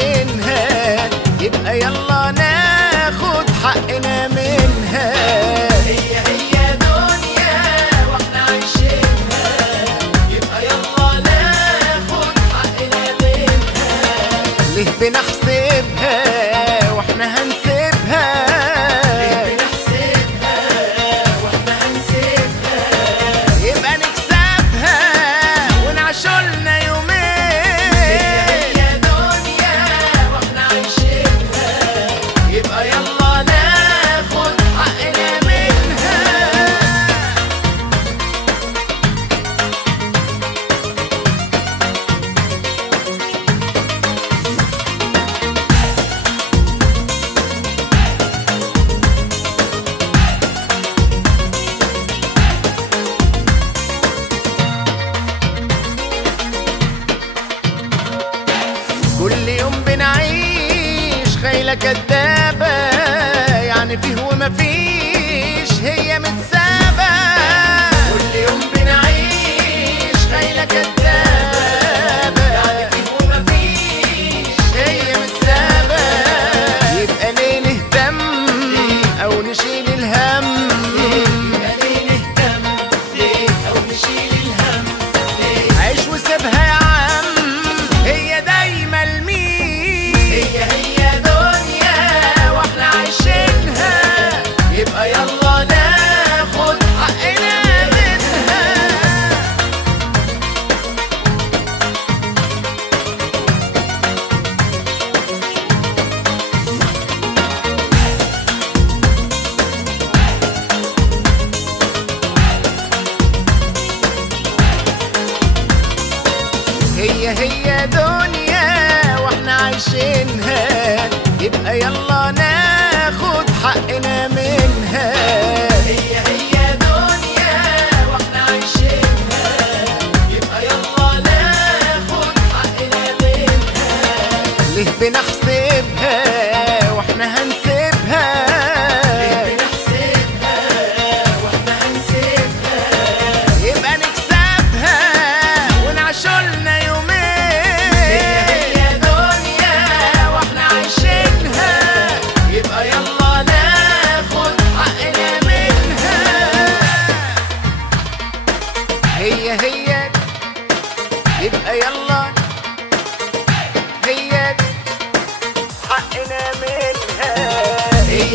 عايشينها، يبقى يلا ناخد حقنا منها. هي هي دنيا واحنا عايشينها، يبقى يلا ناخد حقنا منها. ليه بنحسبها واحنا هنسيبها؟ ليه بنحسبها واحنا هنسيبها؟ يبقى نكسبها ونعشولنا يومين. هي دنيا واحنا عايشينها، يبقى يلا ناخد حقنا منها. كل يوم بنعيش خيلة كدابة، يعني فيه ومفيش هي متسابة. كل يوم بنعيش خيلة كدابة، يعني فيه ومفيش هي متسابة. يبقى ليه نهتم أو نشيل الهم؟ يبقى ليه نهتم ليه أو نشيل الهم ليه؟ عيش وسيبها يا عم، هي دايما المين. هي دنيا واحنا عايشينها، يبقى يلا ناخد حقنا منها. هي دنيا واحنا عايشينها، يبقى يلا ناخد حقنا منها. هي دنيا واحنا عايشينها، يبقى يلا ناخد حقنا منها. ليه بنحسبها واحنا هنسيبها؟ ليه بنحسبها واحنا هنسيبها؟ يبقى نكسبها ونعشولنا يومين. هي دنيا واحنا عايشينها، يبقى يلا ناخد حقنا منها. هي يبقى يلا هي حقنا منها. هي